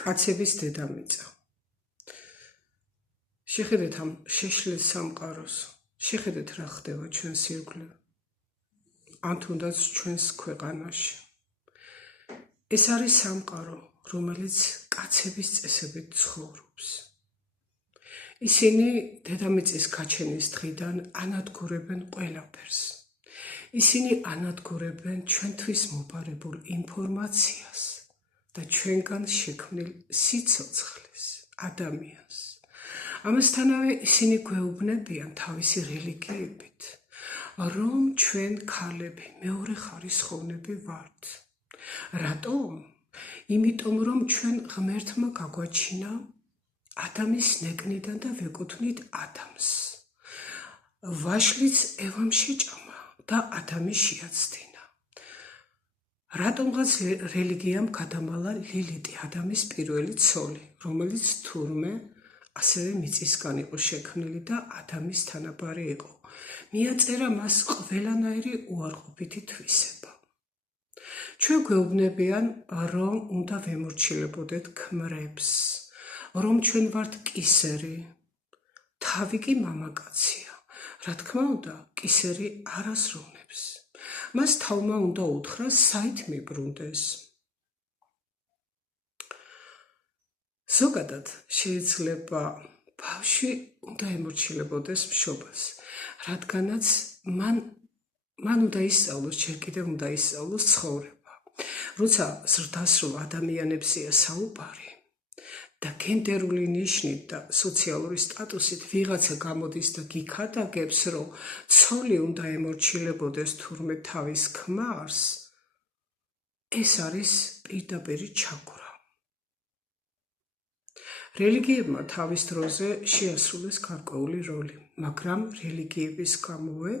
კაცების დედამიწა. შეხედეთ ამ შეშლილ სამყაროს, შეხედეთ რა ხდება ჩვენს ირგვლივ, ან თუნდაც ჩვენს ქვეყანაში. ეს არის სამყარო, რომელიც კაცების წესებით ცხოვრობს. ისინი დედამიწის გაჩენის დღიდან ანადგურებენ ყველაფერს. ისინი ანადგურებენ ჩვენთვის მოპარებულ ინფორმაციას და ჩვენგან შექმნილ სიცოცხლეს, ადამიანს. ამასთანავე ისინი გვეუბნებიან თავისი რელიგიებით, რომ ჩვენ ქალები მეორეხარისხოვნები ვართ. რატომ? იმიტომ რომ ჩვენ ღმერთმა გაგვაჩინა ადამის ნეკნიდან და ვეკუთვნით ადამს. ვაშლიც ევამ შეჭამა და ადამი შეაცდინა. რატომღაც რელიგიამ გადამალა ლილიტი, ადამის პირველი ცოლი, რომელიც თურმე ასევე მიწისგან იყო შექმნილი და ადამის თანაბარი იყო. მიაწერა მას ყველანაირი უარყოფითი თვისება. ჩვენ გვეუბნებიან, რომ უნდა ვემორჩილებოდეთ ქმრებს, რომ ჩვენ ვართ კისერი, თავი კი მამაკაცია. რა თქმა უნდა, კისერი არ ასრულებს. მას თავმა უნდა უთხრა, საით მიბრუნდეს. ზოგადად შეიძლება ბავშვი უნდა ემორჩილებოდეს მშობელს, რადგანაც მან უნდა ისწავლოს, ჯერ კიდევ უნდა ისწავლოს ცხოვრება. როცა ზრდასრულ ადამიანებზეა საუბარი და გენდერული ნიშნით და სოციალური სტატუსით ვიღაცა გამოდის და გიქადაგებს, რომ ცოლი უნდა ემორჩილებოდეს თურმე თავის ქმარს, ეს არის პირდაპირი ჩაგვრა. რელიგიებმა თავის დროზე შეასრულეს გარკვეული როლი, მაგრამ რელიგიების გამოვე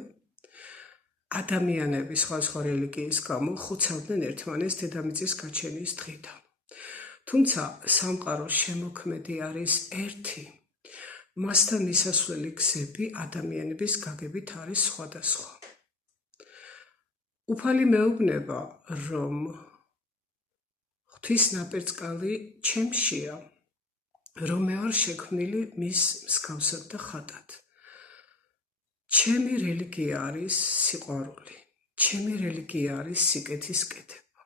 ადამიანები სხვადასხვა რელიგიის გამო ხოცავდნენ ერთმანეთს დედამიწის გაჩენის დღიდან. თუმცა სამყაროს შემოქმედი არის ერთი, მასთან მისასვლელი გზები ადამიანების გაგებით არის სხვადასხვა. უფალი მეუბნება, რომ ღვთის ნაპერწკალი ჩემშია, რომ მე ვარ შექმნილი მის მსგავსად და ხატად. ჩემი რელიგია არის სიყვარული, ჩემი რელიგია არის სიკეთის კეთება,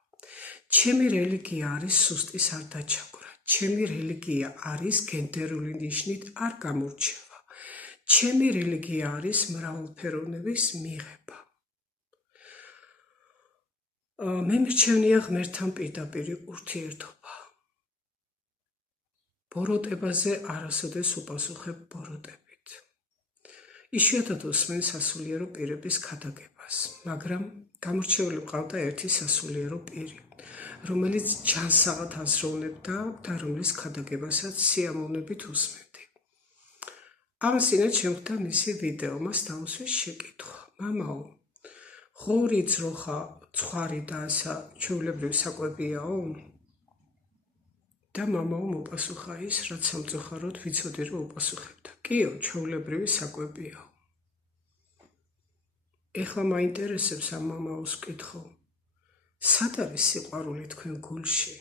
ჩემი რელიგია არის სუსტის არ დაჩაგვრა, ჩემი რელიგია არის გენდერული ნიშნით არ გამორჩევა, ჩემი რელიგია არის მრავალფეროვნების მიღება. მე მირჩევნია ღმერთთან პირდაპირი ურთიერთობა. ბოროტებაზე არასოდეს უპასუხებ ბოროტებით. იშვიათად უსმენ სასულიერო პირების ქადაგებას, მაგრამ გამორჩეული მყავდა ერთი სასულიერო პირი, რომელიც ჯანსაღად აზროვნებდა და რომლის ქადაგებასაც სიამოვნებით უსმენდი. ამასინაც შემხვდა მისი ვიდეო, მას დაუსვეს შეკითხვა: მამაო, ღორი, ძროხა, ცხვარი და ასა ჩვეულებრივი საკვებიაო? და მამაო მოპასუხა ის, რაც სამწუხაროდ ვიცოდი, რომ უპასუხებდა. კიო, ჩვეულებრივი საკვებიაო. ეხლა მაინტერესებს ამ მამაოს ვკითხო, სად არის სიყვარული თქვენ გულში?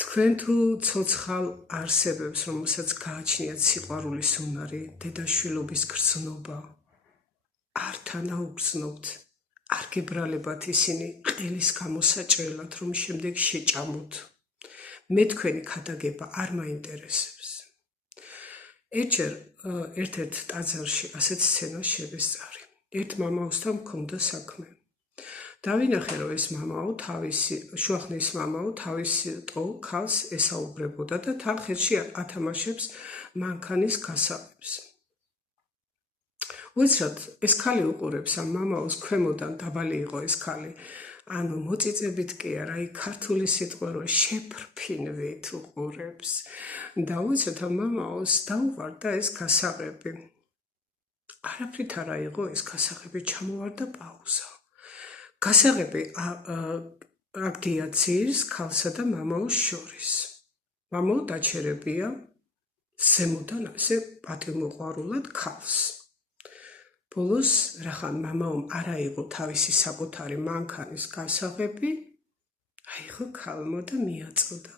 თქვენ თუ ცოცხალ არსებებს, რომელსაც გააჩნიათ სიყვარულის უნარი, დედაშვილობის გრძნობა, არ თანაუგრძნობთ, არ გებრალებათ ისინი ყელის გამოსაჭრელად, რომ შემდეგ შეჭამოთ. მე თქვენი ქადაგება არ მაინტერესებს. ერთჯერ ერთ-ერთ ტაძარში ასეთ სცენა შევესწარი. ერთ მამაოსთან მქონდა საქმე. დავინახე, რომ ეს მამაო შუახნის მამაო თავისი ქალს ესაუბრებოდა და თან ხელში ათამაშებს მანქანის გასაღებს. უცრად ეს ქალი უყურებს ამ მამაოს, ქვემოდან დაბალი იყო ეს ქალი, ანუ მოწიწებით კი არა, ქართული სიტყვა რო შეფრფინვით უყურებს და უცრად ამ მამაოს დაუვარდა ეს გასაღები. არაფრით არა იყო ეს გასაღები, ჩამოვარდა პაუზა. გასაღები აგდია ძირს ქალსა და მამაოს შორის. მამაო დაჩერებია ზემოდან ასე პატივმოყვარულად ქალს. ბოლოს რახან მამაომ არ აიღო თავისი საკუთარი მანქანის გასაღები, აიღო ქალმა და მიაწოდა.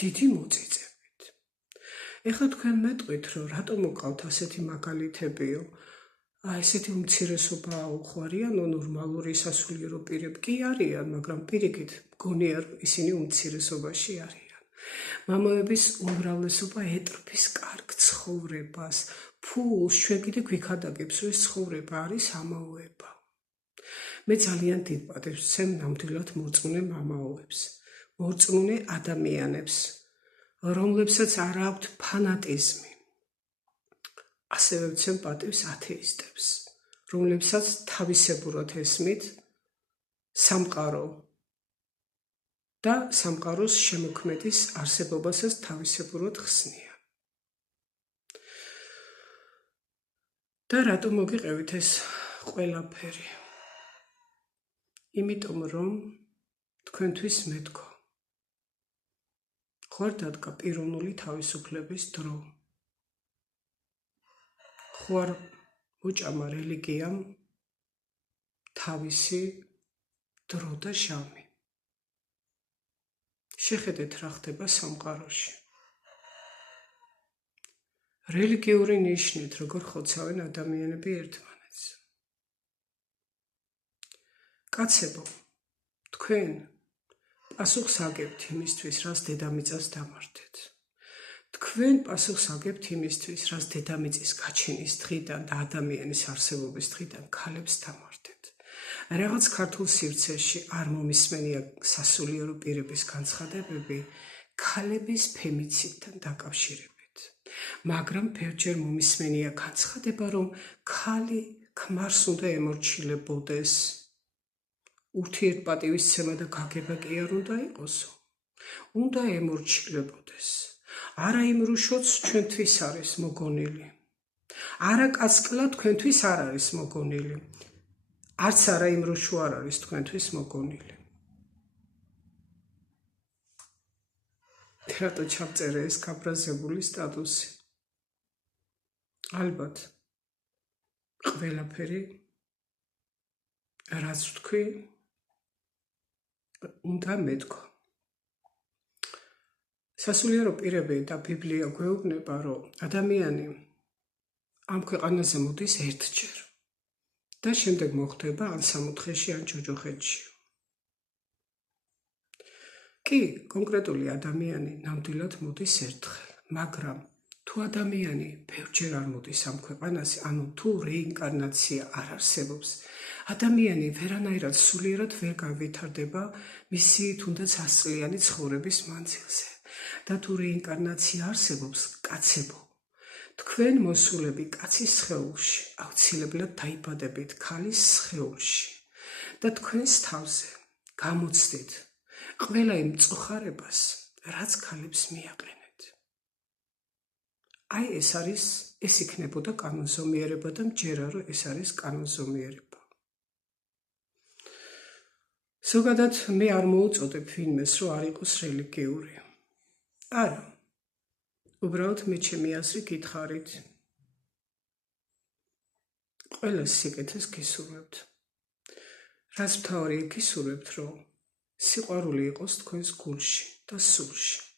დიდი მოწიწებით. ეხლა თქვენ მეტყვით, რომ რატომ მოგყავთ ასეთი მაგალითებიო? ესეთი უმცირესობა უხვარიან, ნორმალური სასულიერო პირები კი არიან, მაგრამ პირიქით მგონია, რომ ისინი უმცირესობაში არიან. მამოების უმრავლესობა ეტრფის კარგ ცხოვრებას, ფულს ჩვენ კიდე გვიქადაგებს, რომ ეს ცხოვრება არის ამაოება. მე ძალიან დიდ პატივს ვცემ ნამდვილად მორწმუნე მამაოებს, მორწმუნე ადამიანებს, რომლებსაც არ აქვთ ფანატიზმი. ასევე ვცემ პატივს ათეისტებს, რომლებსაც თავისებურად ესმით სამყარო და სამყაროს შემოქმედის არსებობასაც თავისებურად ხსნიან. და რატომ მოგიყევით ეს ყველაფერი? იმიტომ რომ თქვენთვის მეთქო. ხო არ დადგა პიროვნული თავისუფლების დრო. ხო არ მოჭამა რელიგიამ თავისი დრო და ჟამი. შეხედეთ რა ხდება სამყაროში. რელიგიური ნიშნით როგორ ხოცავენ ადამიანები ერთმანეთს. კაცებო, თქვენ პასუხს აგებთ იმისთვის, რას დედამიწას დამართეთ. თქვენ პასუხს აგებთ იმისთვის, რას დედამიწის გაჩენის დღიდან და ადამიანის არსებობის დღიდან ქალებს დამართეთ. რაღაც ქართულ სივრცეში არ მომისმენია სასულიერო პირების განცხადებები ქალების ფემიციდთან დაკავშირებით. მაგრამ ბევრჯერ მომისმენია განცხადება, რომ ქალი ქმარს უნდა ემორჩილებოდეს. ურთიერთპატივისცემა და გაგება კი არ უნდა იყოსო. უნდა ემორჩილებოდეს. არა იმ რუშოც ჩვენთვის არის მოგონილი. არა კაცკლა თქვენთვის არ არის მოგონილი. არც არა იმ რუშო არ არის თქვენთვის მოგონილი. რატო ჩავწერე ეს გაბრაზებული სტატუსი? ალბათ ყველაფერი რაც ვთქვი უნდა მეთქო. სასულიერო პირები და ბიბლია გვეუბნება, რომ ადამიანი ამ ქვეყანაზე მოდის ერთჯერ და შემდეგ მოხდება ან სამოთხეში, ან ჯოჯოხეთში. კი, კონკრეტული ადამიანი ნამდვილად მოდის ერთხელ, მაგრამ თუ ადამიანი ბევრჯერ არ მოდის ამ ქვეყანაზე, ანუ თუ რეინკარნაცია არ არსებობს, ადამიანი ვერანაირად სულიერად ვერ გავითარდება მისი თუნდაც 100-წლიანი ცხოვრების მანძილზე. და თუ რეინკარნაცია არსებობს, კაცებო, თქვენ მოსულები კაცის სხეულში აუცილებლად დაიბადებით ქალის სხეულში და თქვენს თავზე გამოცდით ყველა იმ მწუხარებას, რაც ქალებს მიაყენეთ. აი ეს იქნებოდა კანონზომიერება და მჯერა, რომ ეს არის კანონზომიერება. ზოგადად მე არ მოუწოდებ ვინმეს, რომ არ იყოს რელიგიური. არა, უბრალოდ მე ჩემი აზრი გითხარით. ყველას სიკეთეს გისურვებთ. რაც მთავარია გისურვებთ, რომ სიყვარული იყოს თქვენს გულში და სულში.